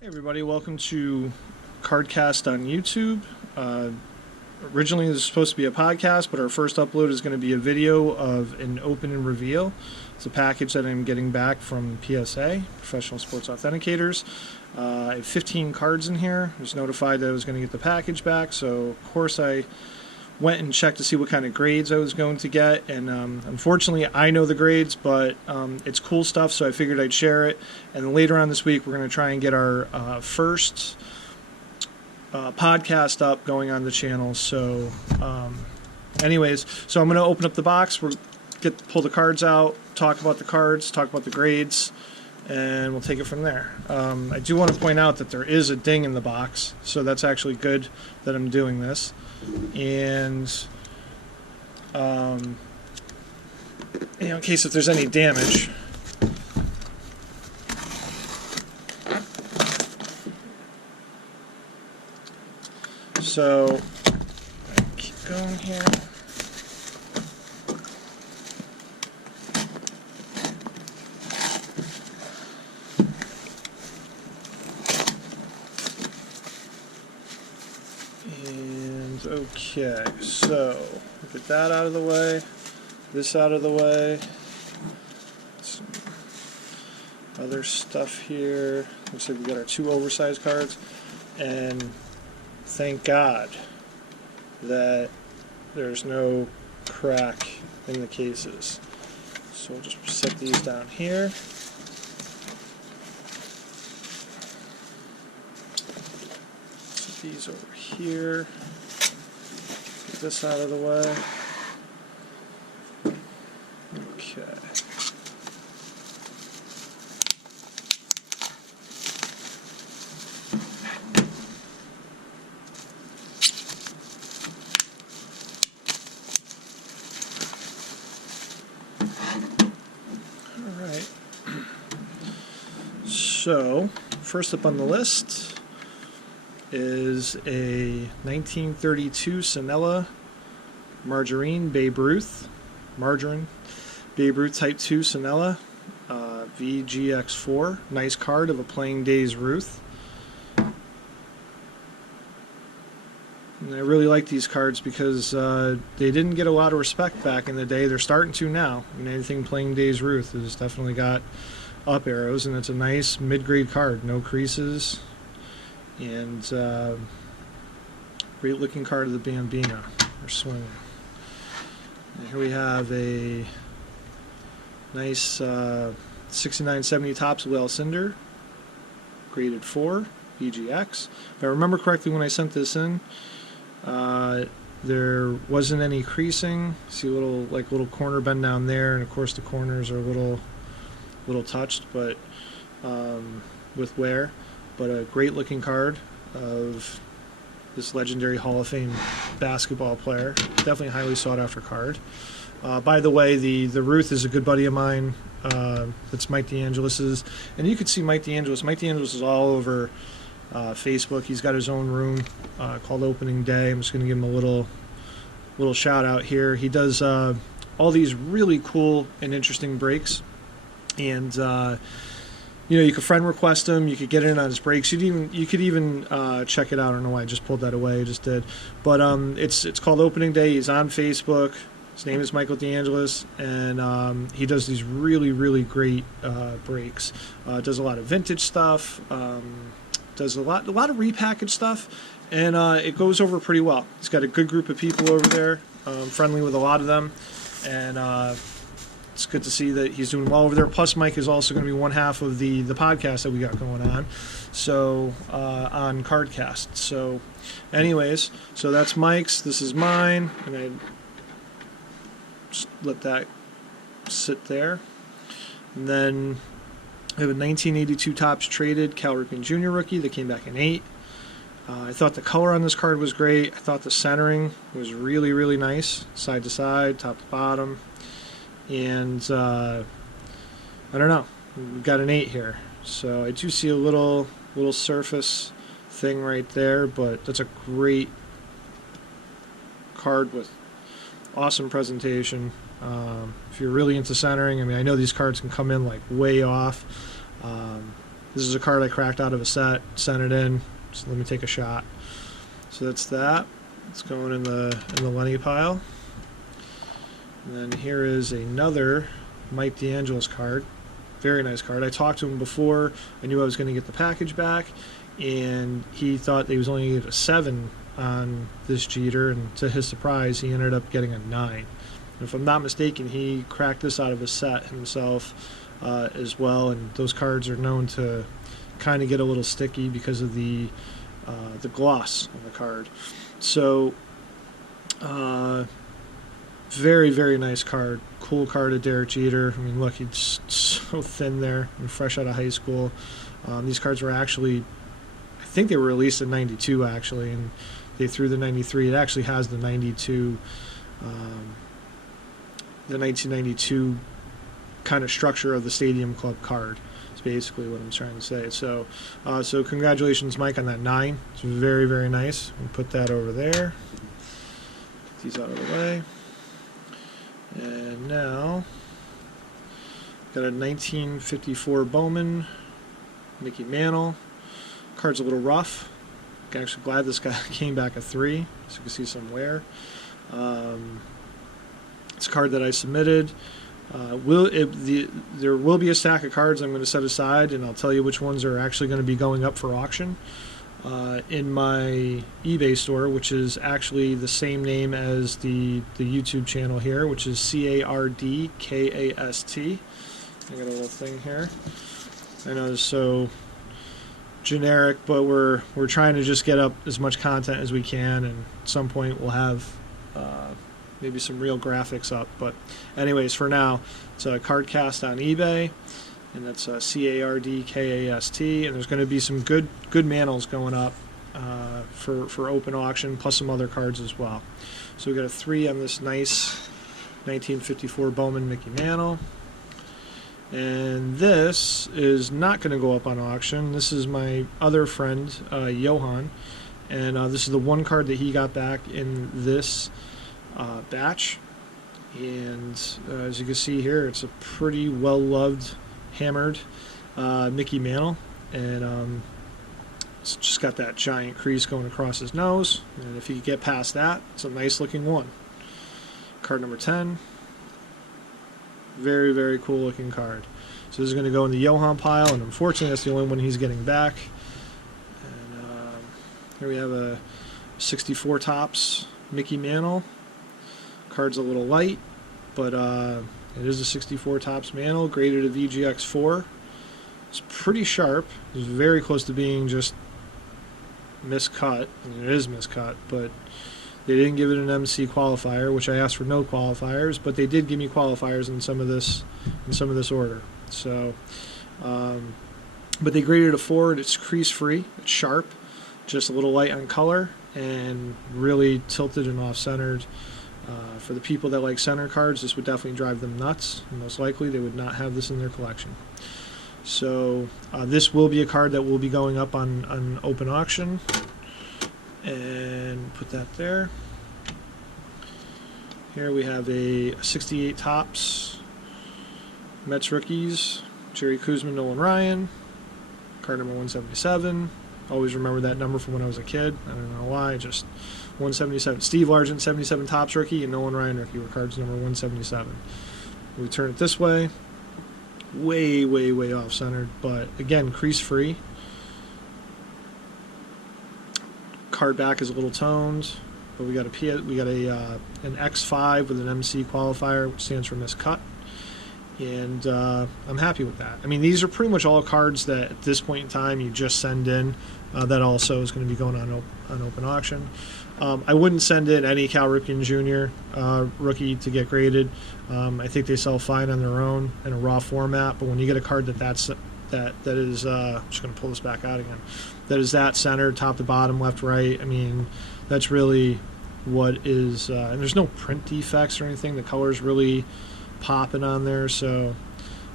Hey everybody, welcome to Cardcast on YouTube. Originally this was supposed to be a podcast, but our first upload is going to be a video of an open and reveal. It's a package that I'm getting back from PSA, Professional Sports Authenticators. I have 15 cards in here. I was notified that I was going to get the package back, so of course I went and checked to see what kind of grades I was going to get, and unfortunately I know the grades, but it's cool stuff, so I figured I'd share it. And then later on this week we're going to try and get our first podcast up going on the channel. So anyways, so I'm going to open up the box, pull the cards out, talk about the cards, talk about the grades, and we'll take it from there. I do want to point out that there is a ding in the box, so that's actually good that I'm doing this. And in case if there's any damage, so keep going here. Okay, so get that out of the way, this out of the way, some other stuff here. Looks like we got our two oversized cards, and thank God that there's no crack in the cases. So we'll just set these down here. Set these over here. Get this out of the way. Okay. All right. So, first up on the list is a 1932 Sinella Margarine Babe Ruth Type 2 Sinella VGX4. Nice card of a playing days Ruth. And I really like these cards because they didn't get a lot of respect back in the day. They're starting to now. I mean, anything playing days Ruth has definitely got up arrows, and it's a nice mid-grade card. No creases. And great looking card of the Bambina, or swinging. And here we have a nice 6970 Topps of Alcindor, graded 4, VGX. If I remember correctly when I sent this in, there wasn't any creasing. See a little corner bend down there, and of course the corners are a little touched, but with wear. But a great looking card of this legendary Hall of Fame basketball player. Definitely a highly sought after card. By the way, the Ruth is a good buddy of mine. That's Mike DeAngelis's. And you could see Mike DeAngelis. Mike DeAngelis is all over Facebook. He's got his own room called Opening Day. I'm just going to give him a little shout out here. He does all these really cool and interesting breaks. And you could friend request him. You could get in on his breaks. You could even check it out. I don't know why I just pulled that away. I just did. But it's called Opening Day. He's on Facebook. His name is Michael DeAngelis, and he does these really great breaks. Does a lot of vintage stuff. Does a lot of repackaged stuff, and it goes over pretty well. He's got a good group of people over there. Friendly with a lot of them, and it's good to see that he's doing well over there. Plus, Mike is also going to be one half of the podcast that we got going on, so on Cardcast. So, anyways, so that's Mike's. This is mine, and I just let that sit there. And then I have a 1982 Topps Traded Cal Ripken Jr. rookie that came back in 8. I thought the color on this card was great. I thought the centering was really nice, side to side, top to bottom. And I don't know, we've got an 8 here, so I do see a little surface thing right there, but that's a great card with awesome presentation. If you're really into centering, I mean, I know these cards can come in like way off, This is a card I cracked out of a set, sent it in, so let me take a shot. So that's that. It's going in the Lenny pile. And then here is another Mike DeAngelis card. Very nice card. I talked to him before. I knew I was going to get the package back, and he thought that he was only going to get a 7 on this Jeter, and to his surprise, he ended up getting a 9. And if I'm not mistaken, he cracked this out of a set himself as well, and those cards are known to kind of get a little sticky because of the gloss on the card. So, very, very nice card. Cool card of Derek Jeter. I mean, look, he's so thin there and fresh out of high school. These cards were actually, I think they were released in '92 actually, and they threw the '93. It actually has the '92, the 1992 kind of structure of the Stadium Club card. It's basically what I'm trying to say. So, so congratulations, Mike, on that 9. It's very, very nice. We'll put that over there. Get these out of the way. And now, got a 1954 Bowman, Mickey Mantle. Card's a little rough. I'm actually glad this guy came back a 3, so you can see some wear. It's a card that I submitted. There will be a stack of cards I'm going to set aside, and I'll tell you which ones are actually going to be going up for auction in my eBay store, which is actually the same name as the YouTube channel here, which is CARDKAST. I got a little thing here. I know it's so generic, but we're trying to just get up as much content as we can, and at some point we'll have maybe some real graphics up. But anyways, for now, it's a Cardcast on eBay, and that's CARDKAST, and there's going to be some good mantles going up for open auction, plus some other cards as well. So we got a 3 on this nice 1954 Bowman Mickey Mantle. And this is not going to go up on auction. This is my other friend, Johan, and this is the one card that he got back in this batch. And as you can see here, it's a pretty well-loved, hammered Mickey Mantle, and it's just got that giant crease going across his nose, and if you could get past that, it's a nice-looking one. Card number 10. Very, very cool looking card. So this is going to go in the Johan pile, and unfortunately that's the only one he's getting back. And here we have a 64 Topps Mickey Mantle. Card's a little light, but it is a 64 Topps Mantle, graded a VGX4. It's pretty sharp. It's very close to being just miscut. I mean, it is miscut, but they didn't give it an MC qualifier, which I asked for no qualifiers, but they did give me qualifiers in some of this order. So, but they graded a 4. It's crease free. It's sharp, just a little light on color, and really tilted and off centered. For the people that like center cards, this would definitely drive them nuts. Most likely, they would not have this in their collection. So this will be a card that will be going up on open auction. And put that there. Here we have a 68 Topps Mets rookies, Jerry Kuzman, Nolan Ryan, card number 177. Always remember that number from when I was a kid. I don't know why, just 177. Steve Largent, 77 Topps rookie, and Nolan Ryan rookie were cards number 177. We turn it this way. Way, way, way off centered, but again, crease free. Card back is a little toned, but we got an X5 with an MC qualifier, which stands for miscut, and I'm happy with that. I mean, these are pretty much all cards that at this point in time you just send in. That also is going to be going on open auction. I wouldn't send in any Cal Ripken Jr. Rookie to get graded. I think they sell fine on their own in a raw format, but when you get a card that is I'm just going to pull this back out again, that is that center, top to bottom, left, right, I mean, that's really what is, and there's no print defects or anything. The color's really popping on there, so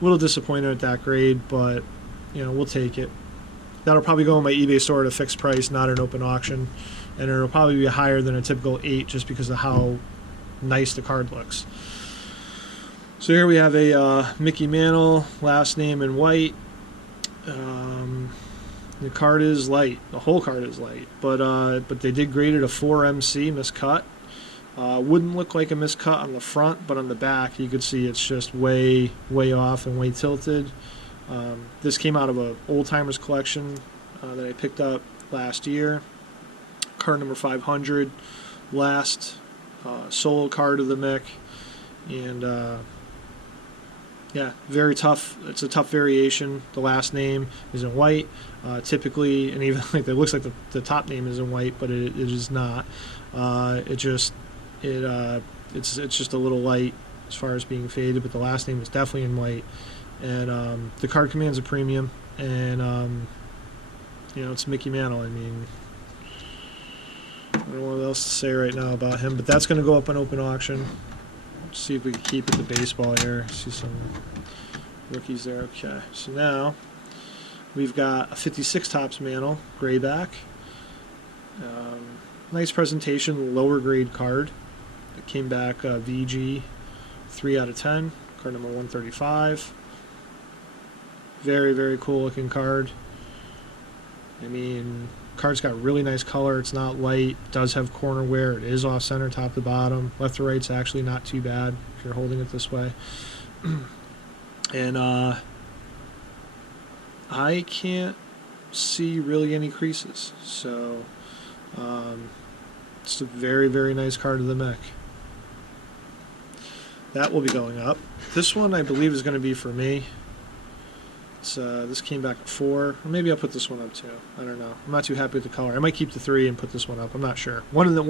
a little disappointed at that grade, but, you know, we'll take it. That'll probably go on my eBay store at a fixed price, not an open auction, and it'll probably be higher than a typical 8 just because of how nice the card looks. So here we have a Mickey Mantle, last name in white, The card is light. The whole card is light, but they did grade it a 4MC miscut. Wouldn't look like a miscut on the front, but on the back you could see it's just way off and way tilted. This came out of a old timers collection that I picked up last year. Card number 500, last solo card of the Mick, and yeah, very tough. It's a tough variation. The last name is in white, typically, and even like it looks like the top name is in white, but it is not. It's just a little light as far as being faded, but the last name is definitely in white, and the card commands a premium, and it's Mickey Mantle. I mean, I don't know what else to say right now about him, but that's going to go up on open auction. See if we can keep it to baseball here. See some rookies there. Okay, so now we've got a 56 Topps Mantle, grayback. Nice presentation, lower grade card. It came back VG 3 out of 10, card number 135. Very cool looking card. I mean, card's got really nice color. It's not light. It does have corner wear. It is off center, top to bottom. Left to right's actually not too bad if you're holding it this way. And I can't see really any creases. So it's a very nice card of the Mick. That will be going up. This one I believe is going to be for me. This came back at 4. Or maybe I'll put this one up too. I don't know. I'm not too happy with the color. I might keep the 3 and put this one up. I'm not sure. One of the